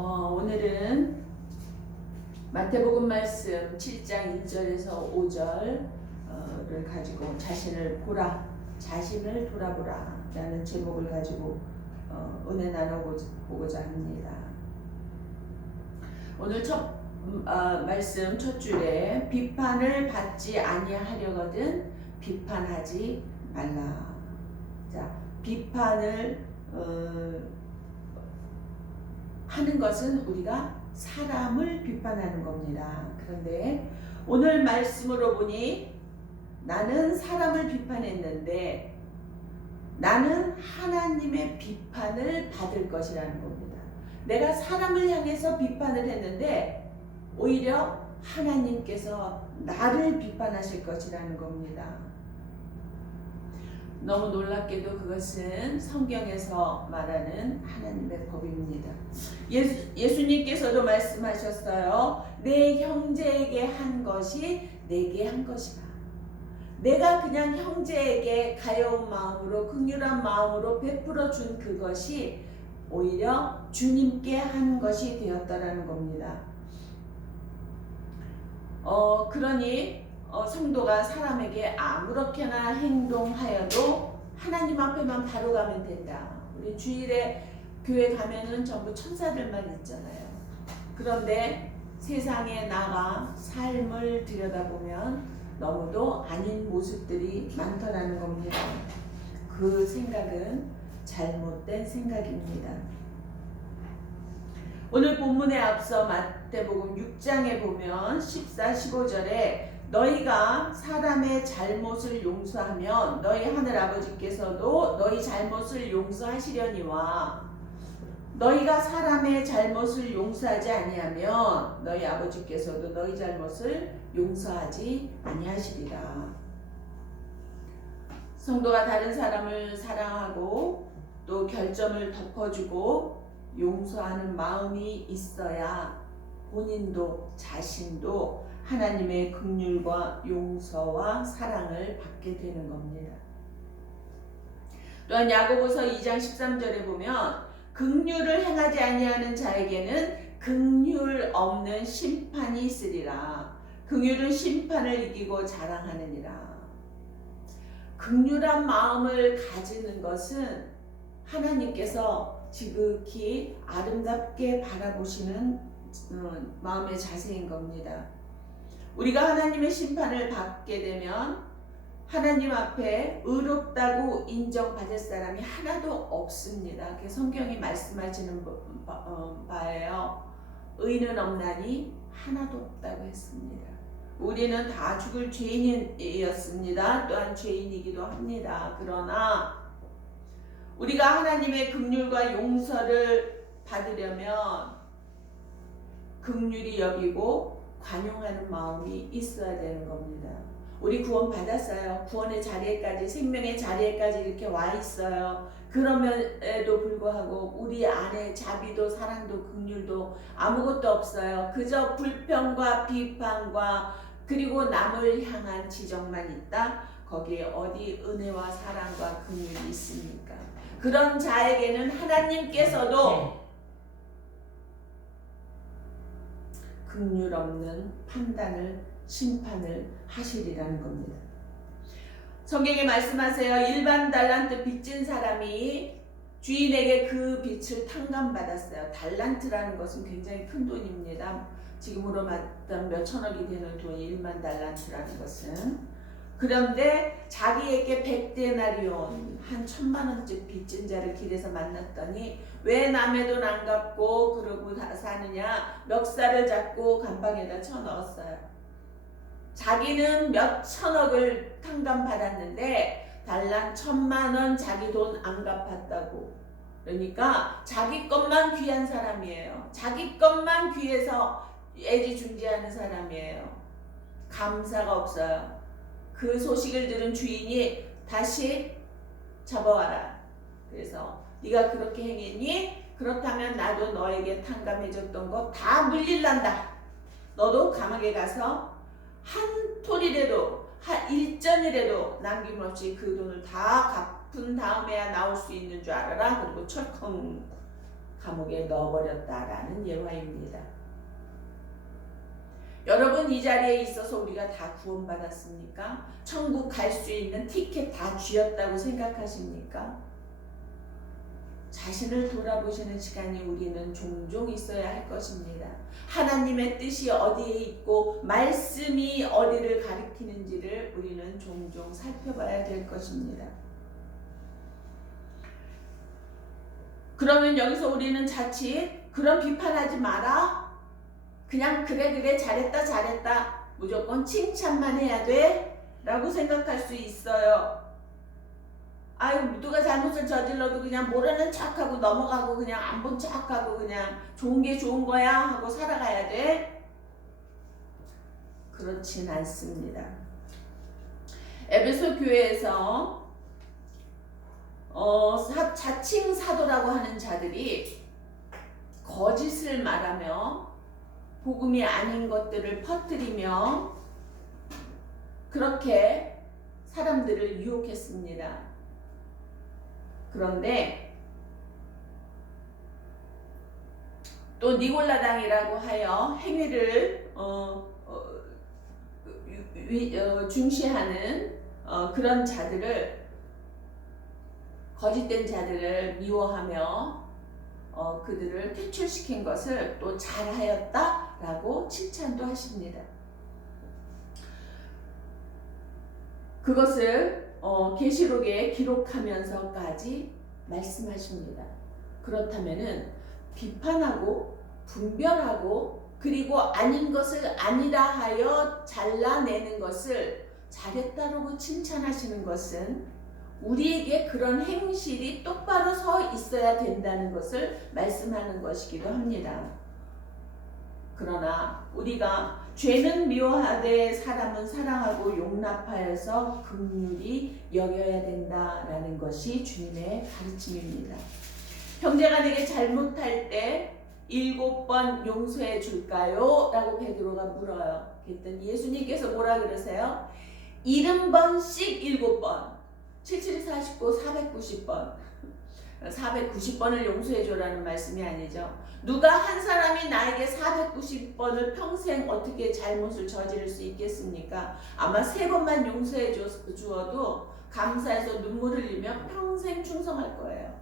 오늘은 마태복음 말씀 7장 1절에서 5절을 가지고 자신을 돌아보라 라는 제목을 가지고 은혜 나눠보고자 합니다. 오늘 첫 말씀 첫 줄에 비판을 받지 아니하려거든 비판하지 말라. 자, 비판을 하는 것은 우리가 사람을 비판하는 겁니다. 그런데 오늘 말씀으로 보니 나는 사람을 비판했는데 나는 하나님의 비판을 받을 것이라는 겁니다. 내가 사람을 향해서 비판을 했는데 오히려 하나님께서 나를 비판하실 것이라는 겁니다. 너무 놀랍게도 그것은 성경에서 말하는 하나님의 법입니다. 예수님께서도 말씀하셨어요. 내 형제에게 한 것이 내게 한 것이다. 내가 그냥 형제에게 가여운 마음으로 긍휼한 마음으로 베풀어 준 그것이 오히려 주님께 한 것이 되었다라는 겁니다. 그러니 성도가 사람에게 아무렇게나 행동하여도 하나님 앞에만 바로 가면 된다. 우리 주일에 교회 가면은 전부 천사들만 있잖아요. 그런데 세상에 나가 삶을 들여다보면 너무도 아닌 모습들이 많더라는 겁니다. 그 생각은 잘못된 생각입니다. 오늘 본문에 앞서 마태복음 6장에 보면 14, 15절에 너희가 사람의 잘못을 용서하면 너희 하늘아버지께서도 너희 잘못을 용서하시려니와 너희가 사람의 잘못을 용서하지 아니하면 너희 아버지께서도 너희 잘못을 용서하지 아니하시리라. 성도가 다른 사람을 사랑하고 또 결점을 덮어주고 용서하는 마음이 있어야 본인도 자신도 하나님의 긍휼과 용서와 사랑을 받게 되는 겁니다. 또한 야고보서 2장 13절에 보면 긍휼을 행하지 아니하는 자에게는 긍휼 없는 심판이 있으리라. 긍휼은 심판을 이기고 자랑하느니라. 긍휼한 마음을 가지는 것은 하나님께서 지극히 아름답게 바라보시는 마음의 자세인 겁니다. 우리가 하나님의 심판을 받게 되면 하나님 앞에 의롭다고 인정받을 사람이 하나도 없습니다. 그게 성경이 말씀하시는 바예요. 의는 없나니 하나도 없다고 했습니다. 우리는 다 죽을 죄인이었습니다. 또한 죄인이기도 합니다. 그러나 우리가 하나님의 긍휼과 용서를 받으려면 긍휼히 여기고 관용하는 마음이 있어야 되는 겁니다. 우리 구원 받았어요. 구원의 자리에까지, 생명의 자리에까지 이렇게 와 있어요. 그럼에도 불구하고 우리 안에 자비도 사랑도 긍휼도 아무것도 없어요. 그저 불평과 비판과 그리고 남을 향한 지적만 있다. 거기에 어디 은혜와 사랑과 긍휼이 있습니까? 그런 자에게는 하나님께서도 긍휼 없는 판단을 심판을 하시리라는 겁니다. 성경에 말씀하세요. 일반 달란트 빚진 사람이 주인에게 그 빚을 탕감받았어요. 달란트라는 것은 굉장히 큰 돈입니다. 지금으로 말하면 몇 천억이 되는 돈이 1만 달란트라는 것은. 그런데 자기에게 100데나리온 한 1000만원쯤 빚진 자를 길에서 만났더니 왜 남의 돈 안 갚고 그러고 사느냐, 멱살을 잡고 감방에다 쳐넣었어요. 자기는 몇 천억을 탕감받았는데 달란 1000만원 자기 돈 안 갚았다고. 그러니까 자기 것만 귀한 사람이에요. 자기 것만 귀해서 애지중지하는 사람이에요. 감사가 없어요. 그 소식을 들은 주인이 다시 잡아와라. 그래서 네가 그렇게 행했니? 그렇다면 나도 너에게 탕감해줬던 거 다 물릴란다. 너도 감옥에 가서 한 톨이라도 한 일전이라도 남김없이 그 돈을 다 갚은 다음에야 나올 수 있는 줄 알아라. 그리고 철컹 감옥에 넣어버렸다라는 예화입니다. 여러분, 이 자리에 있어서 우리가 다 구원받았습니까? 천국 갈 수 있는 티켓 다 쥐었다고 생각하십니까? 자신을 돌아보시는 시간이 우리는 종종 있어야 할 것입니다. 하나님의 뜻이 어디에 있고 말씀이 어디를 가리키는지를 우리는 종종 살펴봐야 될 것입니다. 그러면 여기서 우리는 자칫 그런 비판하지 마라, 그냥 그래 잘했다 무조건 칭찬만 해야 돼 라고 생각할 수 있어요. 아유, 누가 잘못을 저질러도 그냥 모르는 척하고 넘어가고 그냥 안 본 척하고 그냥 좋은 게 좋은 거야 하고 살아가야 돼? 그렇진 않습니다. 에베소 교회에서 자칭 사도라고 하는 자들이 거짓을 말하며 복음이 아닌 것들을 퍼뜨리며 그렇게 사람들을 유혹했습니다. 그런데 또 니골라당이라고 하여 행위를 중시하는 그런 자들을, 거짓된 자들을 미워하며 그들을 퇴출시킨 것을 또 잘하였다라고 칭찬도 하십니다. 그것을 계시록에 기록하면서까지 말씀하십니다. 그렇다면은 비판하고 분별하고 그리고 아닌 것을 아니라 하여 잘라내는 것을 잘했다라고 칭찬하시는 것은 우리에게 그런 행실이 똑바로 서 있어야 된다는 것을 말씀하는 것이기도 합니다. 그러나 우리가 죄는 미워하되 사람은 사랑하고 용납하여서 긍휼히 여겨야 된다라는 것이 주님의 가르침입니다. 형제가 내게 잘못할 때 7번 용서해 줄까요? 라고 베드로가 물어요. 그랬더니 예수님께서 뭐라 그러세요? 70번씩 7번, 77, 49, 490번 490번을 용서해 줘라는 말씀이 아니죠. 누가 한 사람이 나에게 490번을 평생 어떻게 잘못을 저지를 수 있겠습니까? 아마 3번만 용서해 주어도 감사해서 눈물 흘리며 평생 충성할 거예요.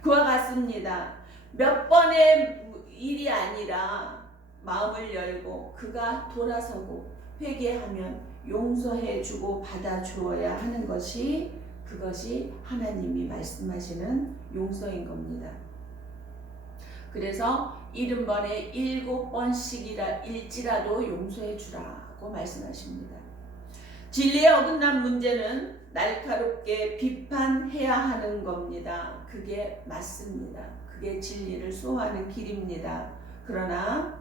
그와 같습니다. 몇 번의 일이 아니라 마음을 열고 그가 돌아서고 회개하면 용서해 주고 받아 주어야 하는 것이, 그것이 하나님이 말씀하시는 용서인 겁니다. 그래서 70번에 7번씩일지라도 용서해 주라고 말씀하십니다. 진리에 어긋난 문제는 날카롭게 비판해야 하는 겁니다. 그게 맞습니다. 그게 진리를 수호하는 길입니다. 그러나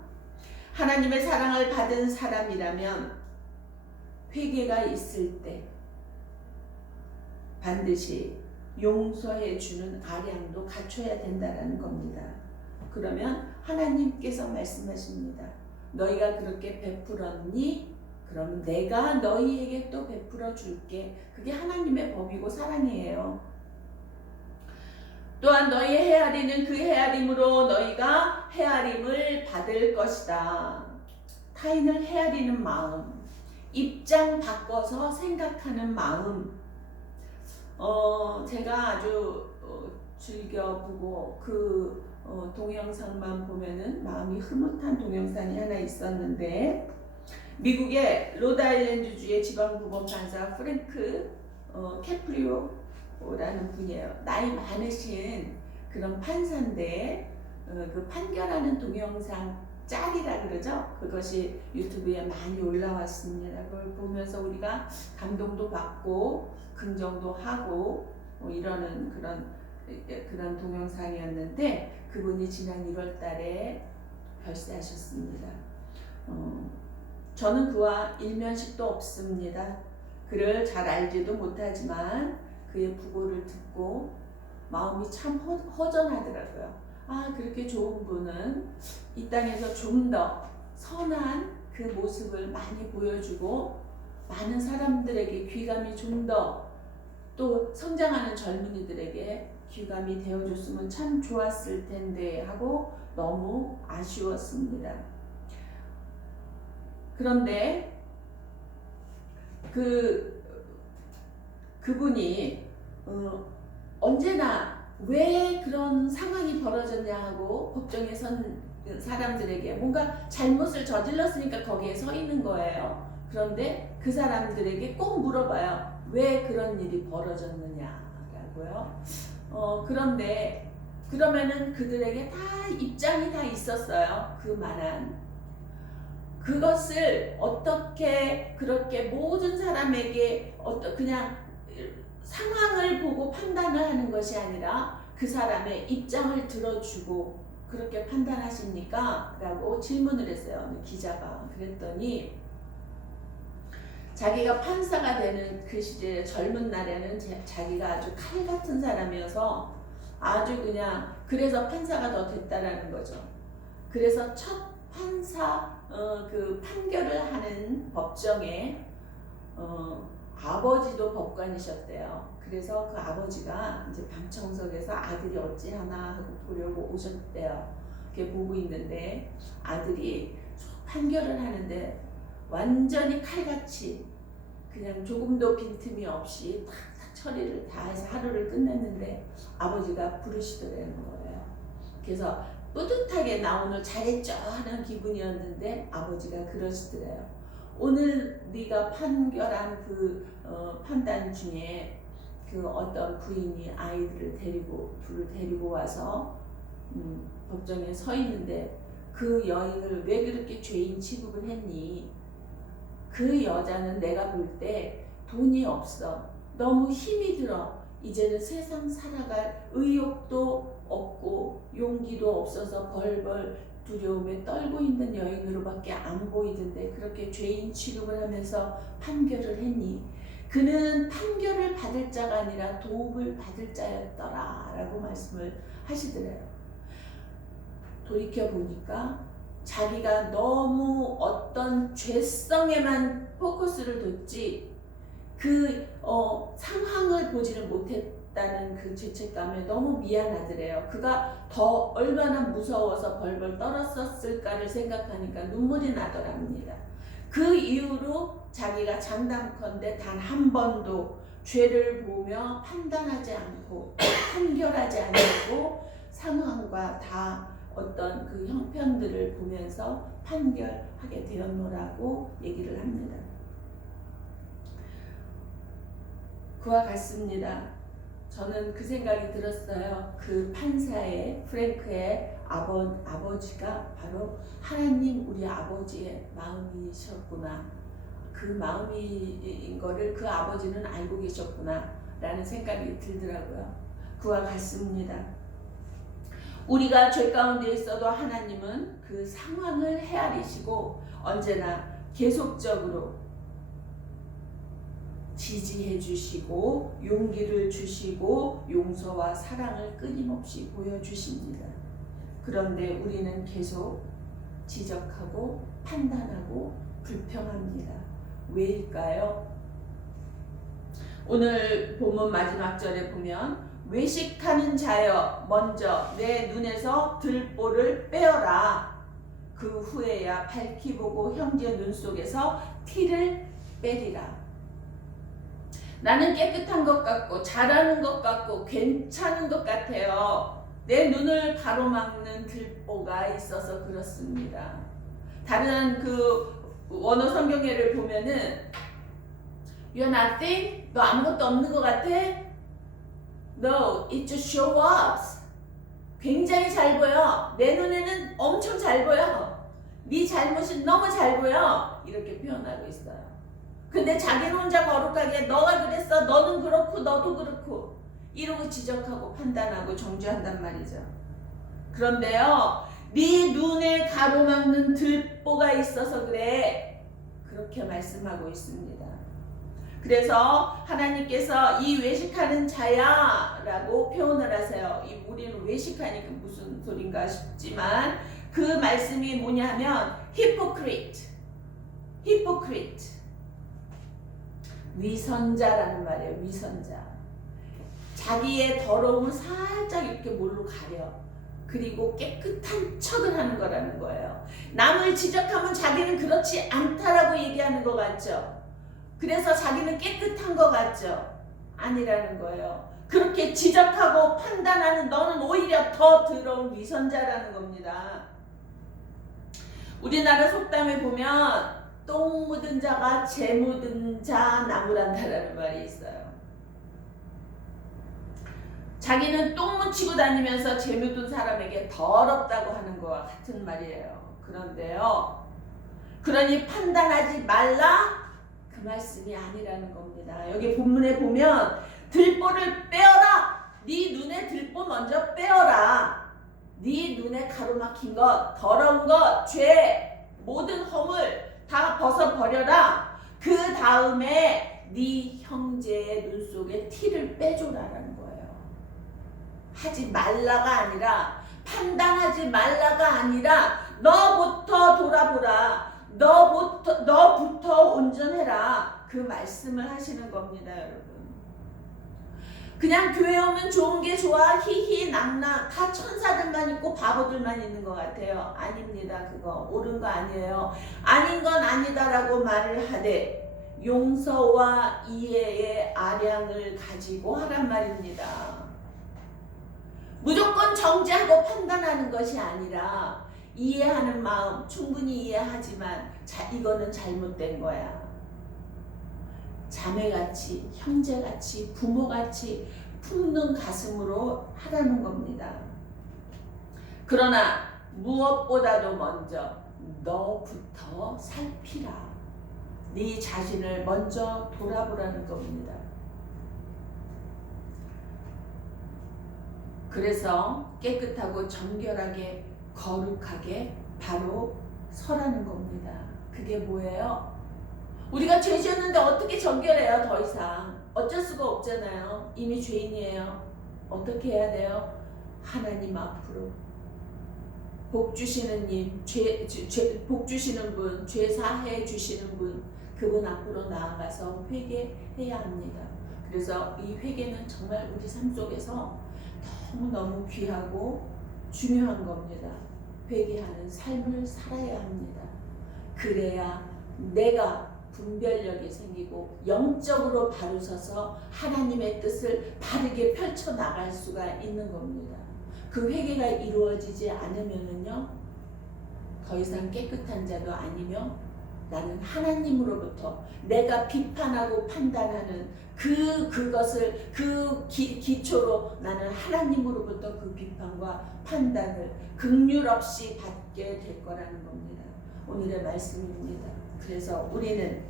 하나님의 사랑을 받은 사람이라면 회개가 있을 때 반드시 용서해 주는 아량도 갖춰야 된다는 겁니다. 그러면 하나님께서 말씀하십니다. 너희가 그렇게 베풀었니? 그럼 내가 너희에게 또 베풀어 줄게. 그게 하나님의 법이고 사랑이에요. 또한 너희의 헤아리는 그 헤아림으로 너희가 헤아림을 받을 것이다. 타인을 헤아리는 마음, 입장 바꿔서 생각하는 마음, 제가 아주 즐겨보고 그 동영상만 보면은 마음이 흐뭇한 동영상이 하나 있었는데, 미국의 로드아일랜드주의 지방법원판사 프랭크 캐프리오라는 분이에요. 나이 많으신 그런 판사인데 그 판결하는 동영상 짤이라 그러죠. 그것이 유튜브에 많이 올라왔습니다. 그걸 보면서 우리가 감동도 받고 긍정도 하고 이러는 그런 동영상이었는데, 그분이 지난 1월 달에 별세하셨습니다. 저는 그와 일면식도 없습니다. 그를 잘 알지도 못하지만 그의 부고를 듣고 마음이 참 허전하더라고요. 아, 그렇게 좋은 분은 이 땅에서 좀 더 선한 그 모습을 많이 보여주고 많은 사람들에게 귀감이 좀 더 또 성장하는 젊은이들에게 귀감이 되어줬으면 참 좋았을 텐데 하고 너무 아쉬웠습니다. 그런데 그분이 언제나 왜 그런 상황이 벌어졌냐 하고 법정에 선 사람들에게 뭔가 잘못을 저질렀으니까 거기에 서 있는 거예요. 그런데 그 사람들에게 꼭 물어봐요. 왜 그런 일이 벌어졌느냐라고요. 그런데 그러면은 그들에게 다 입장이 다 있었어요. 그만한 그것을 어떻게 그렇게 모든 사람에게 그냥 상황을 보고 판단을 하는 것이 아니라 그 사람의 입장을 들어주고 그렇게 판단하십니까? 라고 질문을 했어요. 기자가. 그랬더니 자기가 판사가 되는 그 시절에 젊은 날에는 자기가 아주 칼 같은 사람이어서 아주 그냥 그래서 판사가 더 됐다라는 거죠. 그래서 첫 판사 그 판결을 하는 법정에 아버지도 법관이셨대요. 그래서 그 아버지가 이제 방청석에서 아들이 어찌하나 하고 보려고 오셨대요. 이렇게 보고 있는데 아들이 판결을 하는데 완전히 칼같이 그냥 조금도 빈틈이 없이 탁탁 처리를 다 해서 하루를 끝냈는데 아버지가 부르시더라는 거예요. 그래서 뿌듯하게 나 오늘 잘했죠 하는 기분이었는데 아버지가 그러시더래요. 오늘 네가 판결한 그 판단 중에 그 어떤 부인이 아이들을 둘을 데리고 와서 법정에 서 있는데 그 여인을 왜 그렇게 죄인 취급을 했니? 그 여자는 내가 볼 때 돈이 없어. 너무 힘이 들어. 이제는 세상 살아갈 의욕도 없고 용기도 없어서 벌벌 두려움에 떨고 있는 여인으로밖에 안 보이던데 그렇게 죄인 취급을 하면서 판결을 했니? 그는 판결을 받을 자가 아니라 도움을 받을 자였더라 라고 말씀을 하시더래요. 돌이켜보니까 자기가 너무 어떤 죄성에만 포커스를 뒀지 그 상황을 보지를 못했다는 그 죄책감에 너무 미안하더래요. 그가 더 얼마나 무서워서 벌벌 떨었었을까를 생각하니까 눈물이 나더랍니다. 그 이후로 자기가 장담컨대 단 한 번도 죄를 보며 판단하지 않고 판결하지 않고 상황과 다 어떤 그 형편들을 보면서 판결하게 되었노라고 얘기를 합니다. 그와 같습니다. 저는 그 생각이 들었어요. 그 판사의 프랭크의 아버지가 바로 하나님 우리 아버지의 마음이셨구나. 그 마음인 거를 그 아버지는 알고 계셨구나 라는 생각이 들더라고요. 그와 같습니다. 우리가 죄 가운데 있어도 하나님은 그 상황을 헤아리시고 언제나 계속적으로 지지해 주시고 용기를 주시고 용서와 사랑을 끊임없이 보여주십니다. 그런데 우리는 계속 지적하고 판단하고 불평합니다. 왜일까요? 오늘 본문 마지막 절에 보면 외식하는 자여 먼저 내 눈에서 들보를 빼어라. 그 후에야 밝히 보고 형제 눈 속에서 티를 빼리라. 나는 깨끗한 것 같고 잘하는 것 같고 괜찮은 것 같아요. 내 눈을 가로막는 들보가 있어서 그렇습니다. 다른 그 원어 성경예를 보면은 You're nothing? 너 아무것도 없는 것 같아? No, it just show up. 굉장히 잘 보여. 내 눈에는 엄청 잘 보여. 네 잘못이 너무 잘 보여. 이렇게 표현하고 있어요. 근데 자기는 혼자 거룩하게 너가 그랬어. 너는 그렇고 너도 그렇고 이러고 지적하고 판단하고 정죄한단 말이죠. 그런데요. 네 눈에 가로막는 들보가 있어서 그래. 그렇게 말씀하고 있습니다. 그래서 하나님께서 이 외식하는 자야 라고 표현을 하세요. 우리는 외식하니까 무슨 소린가 싶지만 그 말씀이 뭐냐면 hypocrite 위선자라는 말이에요. 위선자. 자기의 더러움을 살짝 이렇게 뭘로 가려. 그리고 깨끗한 척을 하는 거라는 거예요. 남을 지적하면 자기는 그렇지 않다라고 얘기하는 것 같죠. 그래서 자기는 깨끗한 것 같죠. 아니라는 거예요. 그렇게 지적하고 판단하는 너는 오히려 더 더러운 위선자라는 겁니다. 우리나라 속담에 보면 똥 묻은 자가 재 묻은 자 나무란다라는 말이 있어요. 자기는 똥 묻히고 다니면서 재 묻은 사람에게 더럽다고 하는 것과 같은 말이에요. 그런데요, 그러니 판단하지 말라 그 말씀이 아니라는 겁니다. 여기 본문에 보면 들보를 빼어라. 네 눈에 들보 먼저 빼어라. 네 눈에 가로막힌 것, 더러운 것, 죄, 모든 허물 다 벗어버려라. 그 다음에 네 형제의 눈 속에 티를 빼줘라라는 거예요. 하지 말라가 아니라, 판단하지 말라가 아니라 너부터 돌아보라. 너부터 온전해라. 그 말씀을 하시는 겁니다, 여러분. 그냥 교회 오면 좋은 게 좋아, 히히 낙낙, 다 천사들만 있고 바보들만 있는 것 같아요. 아닙니다. 그거 옳은 거 아니에요. 아닌 건 아니다라고 말을 하되 용서와 이해의 아량을 가지고 하란 말입니다. 무조건 정죄하고 판단하는 것이 아니라 이해하는 마음, 충분히 이해하지만 이거는 잘못된 거야. 자매같이, 형제같이, 부모같이 품는 가슴으로 하라는 겁니다. 그러나 무엇보다도 먼저 너부터 살피라. 네 자신을 먼저 돌아보라는 겁니다. 그래서 깨끗하고 정결하게 거룩하게 바로 서라는 겁니다. 그게 뭐예요? 우리가 죄 지었는데 어떻게 정결해요? 더 이상 어쩔 수가 없잖아요. 이미 죄인이에요. 어떻게 해야 돼요? 하나님 앞으로 복 주시는 님, 복 주시는 분, 죄 사해 주시는 분, 그분 앞으로 나아가서 회개해야 합니다. 그래서 이 회개는 정말 우리 삶 속에서 너무너무 귀하고 중요한 겁니다. 회개하는 삶을 살아야 합니다. 그래야 내가 분별력이 생기고 영적으로 바로 서서 하나님의 뜻을 바르게 펼쳐나갈 수가 있는 겁니다. 그 회개가 이루어지지 않으면은요, 더 이상 깨끗한 자도 아니며 나는 하나님으로부터 내가 비판하고 판단하는 그것을 기초로 나는 하나님으로부터 그 비판과 판단을 긍휼 없이 받게 될 거라는 겁니다. 오늘의 말씀입니다. 그래서 우리는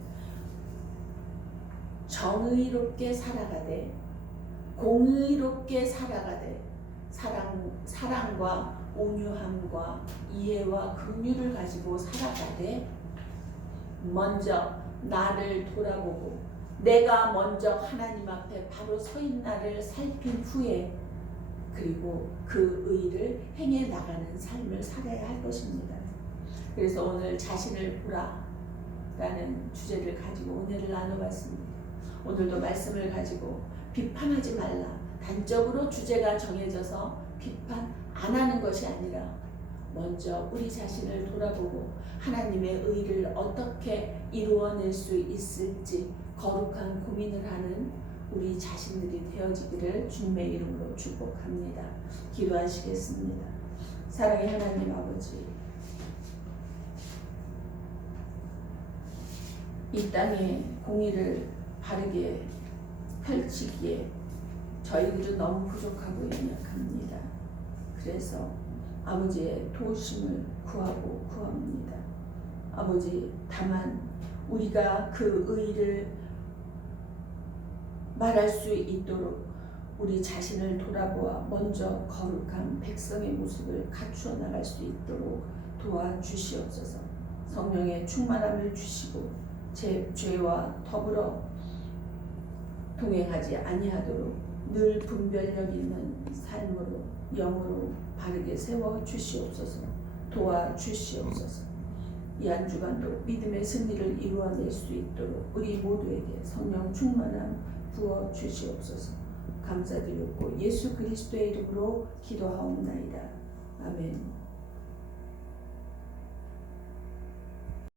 정의롭게 살아가되 공의롭게 살아가되 사랑과 온유함과 이해와 긍휼을 가지고 살아가되 먼저 나를 돌아보고 내가 먼저 하나님 앞에 바로 서 있나를 살핀 후에 그리고 그 의를 행해 나가는 삶을 살아야 할 것입니다. 그래서 오늘 자신을 보라 라는 주제를 가지고 오늘을 나눠봤습니다. 오늘도 말씀을 가지고 비판하지 말라. 단적으로 주제가 정해져서 비판 안 하는 것이 아니라 먼저 우리 자신을 돌아보고 하나님의 의를 어떻게 이루어낼 수 있을지 거룩한 고민을 하는 우리 자신들이 되어지기를 주님의 이름으로 축복합니다. 기도하시겠습니다. 사랑의 하나님 아버지, 이 땅에 공의를 바르게 펼치기에 저희들은 너무 부족하고 연약합니다. 그래서 아버지의 도우심을 구합니다. 아버지, 다만 우리가 그 의를 말할 수 있도록 우리 자신을 돌아보아 먼저 거룩한 백성의 모습을 갖추어 나갈 수 있도록 도와주시옵소서. 성령의 충만함을 주시고 제 죄와 더불어 동행하지 아니하도록 늘 분별력 있는 삶으로 영으로 바르게 세워 주시옵소서. 도와주시옵소서. 이 한 주간도 믿음의 승리를 이루어낼 수 있도록 우리 모두에게 성령 충만함 부어 주시옵소서. 감사드렸고 예수 그리스도의 이름으로 기도하옵나이다. 아멘.